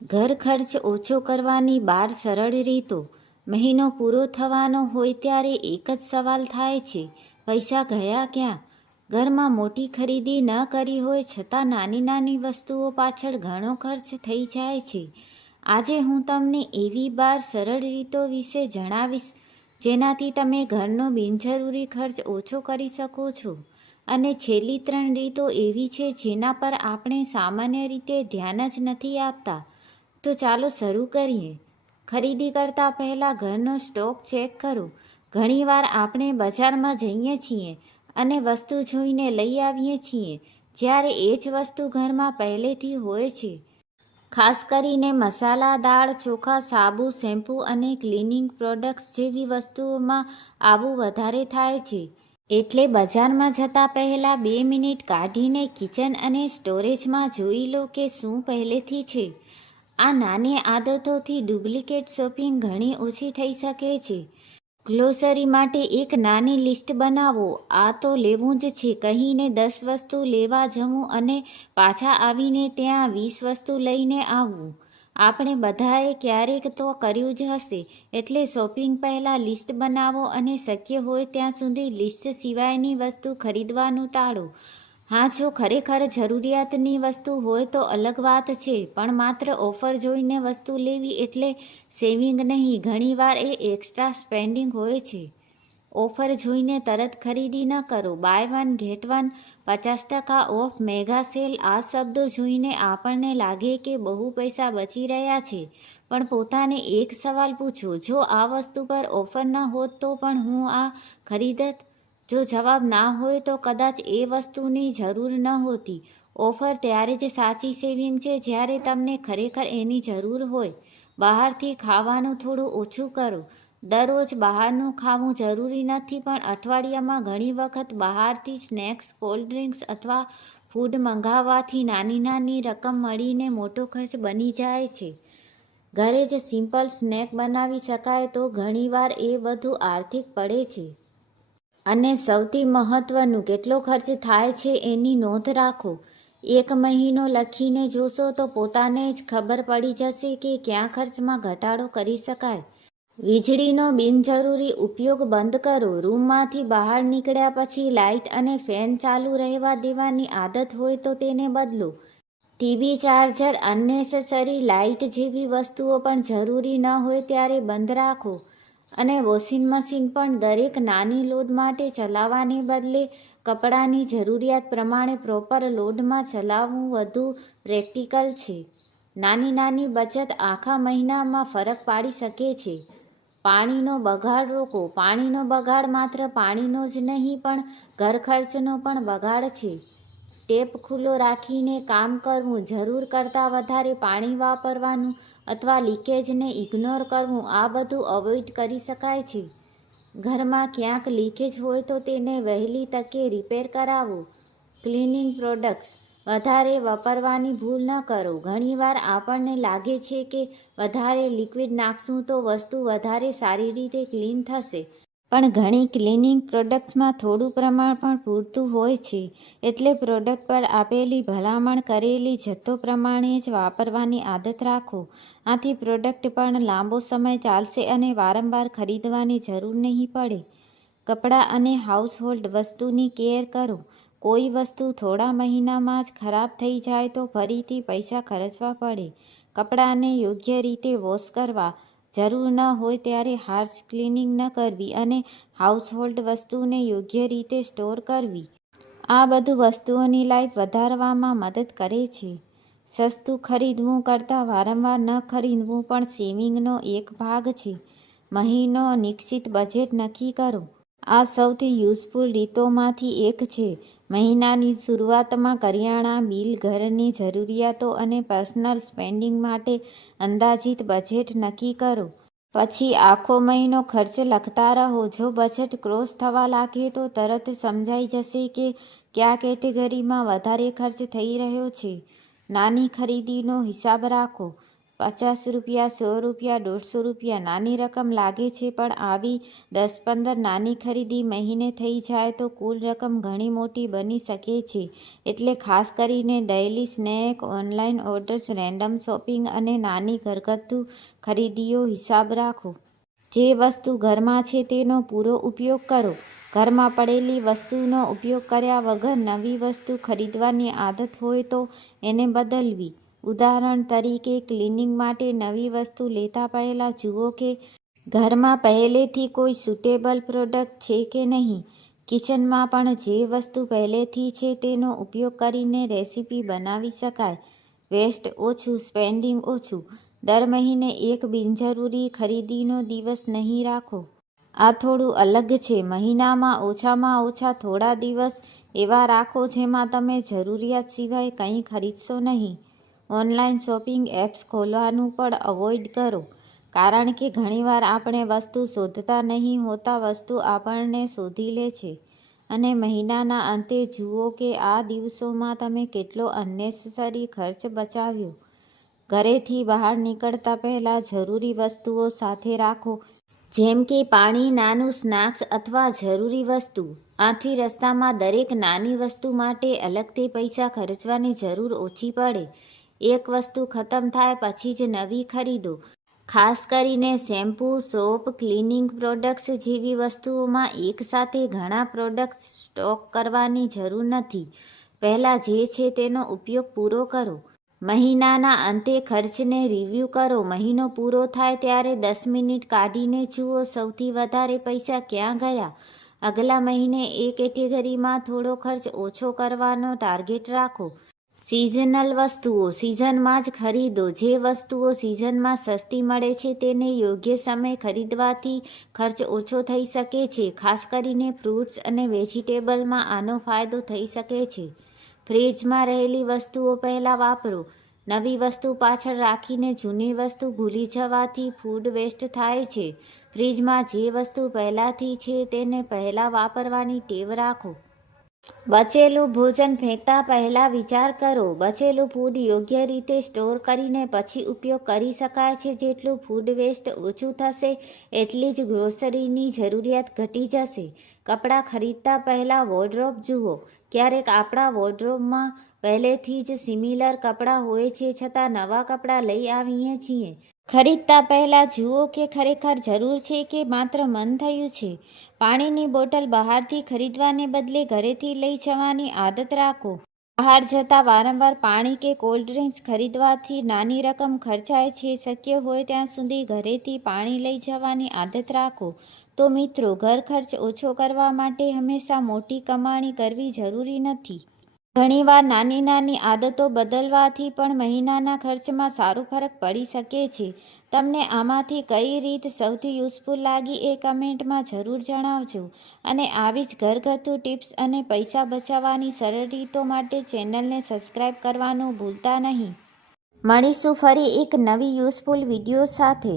ઘર ખર્ચ ઓછો કરવાની 12 સરળ રીતો. મહિનો પૂરો થવાનો હોય ત્યારે એક જ સવાલ થાય છે, પૈસા ગયા ક્યાં? ઘરમાં મોટી ખરીદી ન કરી હોય છતાં નાની નાની વસ્તુઓ પાછળ ઘણો ખર્ચ થઈ જાય છે. આજે હું તમને એવી 12 સરળ રીતો વિશે જણાવીશ જેનાથી તમે ઘરનો બિનજરૂરી ખર્ચ ઓછો કરી શકો છો. અને છેલ્લી 3 રીતો એવી છે જેના પર આપણે સામાન્ય રીતે ધ્યાન જ નથી આપતા. તો ચાલો શરૂ કરીએ. ખરીદી કરતાં પહેલાં ઘરનો સ્ટોક ચેક કરો. ઘણીવાર આપણે બજારમાં જઈએ છીએ અને વસ્તુ જોઈને લઈ આવીએ છીએ, જ્યારે એ જ વસ્તુ ઘરમાં પહેલેથી હોય છે. ખાસ કરીને મસાલા, દાળ, ચોખા, સાબુ, શેમ્પૂ અને ક્લિનિંગ પ્રોડક્ટ્સ જેવી વસ્તુઓમાં આવું વધારે થાય છે. એટલે બજારમાં જતાં પહેલાં 2 મિનિટ કાઢીને કિચન અને સ્ટોરેજમાં જોઈ લો કે શું પહેલેથી છે. આ નાની આદતોથી ડુપ્લિકેટ શોપિંગ ઘણી ઓછી થઈ શકે છે. ગ્રોસરી માટે એક નાની લિસ્ટ બનાવો. આ તો લેવું જ છે કહીને 10 વસ્તુ લેવા જવું અને પાછા આવીને ત્યાં 20 વસ્તુ લઈને આવવું. આપણે બધાએ ક્યારેક તો કર્યું જ હશે. એટલે શોપિંગ પહેલાં લિસ્ટ બનાવો અને શક્ય હોય ત્યાં સુધી લિસ્ટ સિવાયની વસ્તુ ખરીદવાનું ટાળો. હા, જો ખરેખર જરૂરિયાતની વસ્તુ હોય તો અલગ વાત છે, પણ માત્ર ઓફર જોઈને વસ્તુ લેવી એટલે સેવિંગ નહીં, ઘણીવાર એ એક્સ્ટ્રા સ્પેન્ડિંગ હોય છે. ઓફર જોઈને તરત ખરીદી ન કરો. Buy one get one, 50% off, mega sale, આ શબ્દો જોઈને આપણને લાગે કે બહુ પૈસા બચી રહ્યા છે. પણ પોતાને એક સવાલ પૂછો, જો આ વસ્તુ પર ઓફર ન હોત તો પણ હું આ ખરીદત? જો જવાબ ના હોય તો કદાચ એ વસ્તુની જરૂર નહોતી. ઓફર ત્યારે જ સાચી સેવિંગ છે જ્યારે તમને ખરેખર એની જરૂર હોય. બહારથી ખાવાનું થોડું ઓછું કરો. દરરોજ બહારનું ખાવું જરૂરી નથી, પણ અઠવાડિયામાં ઘણી વખત બહારથી સ્નેક્સ, કોલ્ડ ડ્રિંક્સ અથવા ફૂડ મંગાવવાથી નાની નાની રકમ મળીને મોટો ખર્ચ બની જાય છે. ઘરે જ સિમ્પલ સ્નેક બનાવી શકાય તો ઘણીવાર એ બધું આર્થિક પડે છે. અને સૌથી મહત્વનું, કેટલો ખર્ચ થાય છે એની નોંધ રાખો. એક મહિનો લખીને જોશો તો પોતાને જ ખબર પડી જશે કે ક્યાં ખર્ચમાં ઘટાડો કરી શકાય. વીજળીનો બિનજરૂરી ઉપયોગ બંધ કરો. રૂમમાંથી બહાર નીકળ્યા પછી લાઇટ અને ફેન ચાલુ રહેવા દેવાની આદત હોય તો તેને બદલો. ટીવી, ચાર્જર, અનનેસેસરી લાઇટ જેવી વસ્તુઓ પણ જરૂરી ન હોય ત્યારે બંધ રાખો. અને વોશિંગ મશીન પણ દરેક નાની લોડ માટે ચલાવવાને બદલે કપડાની જરૂરિયાત પ્રમાણે પ્રોપર લોડમાં ચલાવવું વધુ પ્રેક્ટિકલ છે. નાની નાની બચત આખા મહિનામાં ફરક પાડી શકે છે. પાણીનો બગાડ રોકો. પાણીનો બગાડ માત્ર પાણીનો જ નહીં પણ ઘર ખર્ચનો પણ બગાડ છે. ટેપ ખુલ્લો રાખીને કામ કરવું, જરૂર કરતાં વધારે પાણી વાપરવાનું અથવા લીકેજને ઇગ્નોર કરવું, આ બધું અવોઇડ કરી શકાય છે. ઘરમાં ક્યાંક લીકેજ હોય તો તેને વહેલી તકે રિપેર કરાવો. ક્લિનિંગ પ્રોડક્ટ્સ વધારે વાપરવાની ભૂલ ન કરો. ઘણીવાર આપણને લાગે છે કે વધારે લિક્વિડ નાખશું તો વસ્તુ વધારે સારી રીતે ક્લીન થશે. પણ ઘણી ક્લિનિંગ પ્રોડક્ટ્સમાં થોડું પ્રમાણ પણ પૂરતું હોય છે. એટલે પ્રોડક્ટ પર આપેલી ભલામણ કરેલી જથ્થો પ્રમાણે જ વાપરવાની આદત રાખો. આથી પ્રોડક્ટ પણ લાંબો સમય ચાલશે અને વારંવાર ખરીદવાની જરૂર નહીં પડે. કપડાં અને હાઉસહોલ્ડ વસ્તુની કેર કરો. કોઈ વસ્તુ થોડા મહિનામાં જ ખરાબ થઈ જાય તો ફરીથી પૈસા ખર્ચવા પડે. કપડાંને યોગ્ય રીતે વોશ કરવા, જરૂર ન હોય ત્યારે હાર્શ ક્લિનિંગ ન કરવી અને હાઉસહોલ્ડ વસ્તુને યોગ્ય રીતે સ્ટોર કરવી. આ બધું વસ્તુઓની લાઈફ વધારવામાં મદદ કરે છે. સસ્તું ખરીદવું કરતાં વારંવાર ન ખરીદવું પણ સેવિંગનો એક ભાગ છે. મહિનો નિશ્ચિત બજેટ નક્કી કરો. આ સૌથી યુઝફુલ રીતોમાંથી એક છે. મહિનાની શરૂઆતમાં કરિયાણા બિલ, ઘરની જરૂરિયાતો અને પર્સનલ સ્પેન્ડિંગ માટે અંદાજિત બજેટ નક્કી કરો. પછી આખો મહિનો ખર્ચ લખતા રહો. જો બજેટ ક્રોસ થવા લાગે તો તરત સમજાઈ જશે કે કયા કેટેગરીમાં વધારે ખર્ચ થઈ રહ્યો છે. નાની ખરીદીનો હિસાબ રાખો. ₹50, ₹100, ₹150 નાની રકમ લાગે છે, પણ આવી 10-15 નાની ખરીદી મહિને થઈ જાય તો કુલ રકમ ઘણી મોટી બની શકે છે. એટલે ખાસ કરીને daily snack, online orders, random shopping અને નાની ઘરગથ્થુ ખરીદીઓ હિસાબ રાખો. જે વસ્તુ ઘરમાં છે તેનો પૂરો ઉપયોગ કરો. ઘરમાં પડેલી વસ્તુનો ઉપયોગ કર્યા વગર નવી વસ્તુ ખરીદવાની આદત હોય તો એને બદલવી. ઉદાહરણ તરીકે, ક્લિનિંગ માટે નવી વસ્તુ લેતા પહેલાં જુઓ કે ઘરમાં પહેલેથી કોઈ સુટેબલ પ્રોડક્ટ છે કે નહીં. કિચનમાં પણ જે વસ્તુ પહેલેથી છે તેનો ઉપયોગ કરીને રેસીપી બનાવી શકાય. વેસ્ટ ઓછું, સ્પેન્ડિંગ ઓછું. દર મહિને એક બિનજરૂરી ખરીદીનો દિવસ નહીં રાખો. આ થોડું અલગ છે. મહિનામાં ઓછામાં ઓછા થોડા દિવસ એવા રાખો જેમાં તમે જરૂરિયાત સિવાય કંઈ ખરીદશો નહીં. ઓનલાઈન શોપિંગ એપ્સ ખોલવાનું પણ અવોઇડ કરો. કારણ કે ઘણીવાર આપણે વસ્તુ શોધતા નહીં હોતા, વસ્તુ આપણને શોધી લે છે. અને મહિનાના અંતે જુઓ કે આ દિવસોમાં તમે કેટલો અનનેસેસરી ખર્ચ બચાવ્યો. ઘરેથી બહાર નીકળતા પહેલા જરૂરી વસ્તુઓ સાથે રાખો. જેમ કે પાણી, નાનું સ્નેક્સ અથવા જરૂરી વસ્તુ. આથી રસ્તામાં દરેક નાની વસ્તુ માટે અલગથી પૈસા ખર્ચવાની જરૂર ઓછી પડે. એક વસ્તુ ખતમ થાય પછી જ નવી ખરીદો. ખાસ કરીને શેમ્પૂ, સોપ, ક્લિનિંગ પ્રોડક્ટ્સ જેવી વસ્તુઓમાં એકસાથે ઘણા પ્રોડક્ટ્સ સ્ટોક કરવાની જરૂર નથી. પહેલાં જે છે તેનો ઉપયોગ પૂરો કરો. મહિનાના અંતે ખર્ચને રિવ્યૂ કરો. મહિનો પૂરો થાય ત્યારે 10 મિનિટ કાઢીને જુઓ સૌથી વધારે પૈસા ક્યાં ગયા. આગલા મહિને એ કેટેગરીમાં થોડો ખર્ચ ઓછો કરવાનો ટાર્ગેટ રાખો. સિઝનલ વસ્તુઓ સિઝનમાં જ ખરીદો. જે વસ્તુઓ સિઝનમાં સસ્તી મળે છે તેને યોગ્ય સમયે ખરીદવાથી ખર્ચ ઓછો થઈ શકે છે. ખાસ કરીને ફ્રૂટ્સ અને વેજીટેબલમાં આનો ફાયદો થઈ શકે છે. ફ્રિજમાં રહેલી વસ્તુઓ પહેલાં વાપરો. નવી વસ્તુ પાછળ રાખીને જૂની વસ્તુ ભૂલી જવાથી ફૂડ વેસ્ટ થાય છે. ફ્રિજમાં જે વસ્તુ પહેલાંથી છે તેને પહેલાં વાપરવાની ટેવ રાખો. બચેલું ભોજન ફેંકતા પહેલાં વિચાર કરો. બચેલું ફૂડ યોગ્ય રીતે સ્ટોર કરીને પછી ઉપયોગ કરી શકાય છે. જેટલું ફૂડ વેસ્ટ ઓછું થશે એટલી જ ગ્રોસરીની જરૂરિયાત ઘટી જશે. કપડાં ખરીદતા પહેલાં વોર્ડરોબ જુઓ. ક્યારેક આપણા વોર્ડરોબમાં પહેલેથી જ સિમિલર કપડાં હોય છે છતાં નવા કપડાં લઈ આવીએ છીએ. ખરીદતા પહેલાં જુઓ કે ખરેખર જરૂર છે કે માત્ર મન થયું છે. પાણીની બોટલ બહારથી ખરીદવાને બદલે ઘરેથી લઈ જવાની આદત રાખો. બહાર જતાં વારંવાર પાણી કે કોલ્ડ ડ્રિંક્સ ખરીદવાથી નાની રકમ ખર્ચાય છે. શક્ય હોય ત્યાં સુધી ઘરેથી પાણી લઈ જવાની આદત રાખો. તો મિત્રો, ઘર ખર્ચ ઓછો કરવા માટે હંમેશા મોટી કમાણી કરવી જરૂરી નથી. ઘણીવાર નાની નાની આદતો બદલવાથી પણ મહિનાના ખર્ચમાં સારો ફરક પડી શકે છે. તમને આમાંથી કઈ રીત સૌથી યુઝફુલ લાગી એ કમેન્ટમાં જરૂર જણાવજો. અને આવી જ ઘરગથ્થુ ટિપ્સ અને પૈસા બચાવવાની સરળ રીતો માટે ચેનલને સબસ્ક્રાઇબ કરવાનું ભૂલતા નહીં. મળીશું ફરી એક નવી યુઝફુલ વિડીયો સાથે.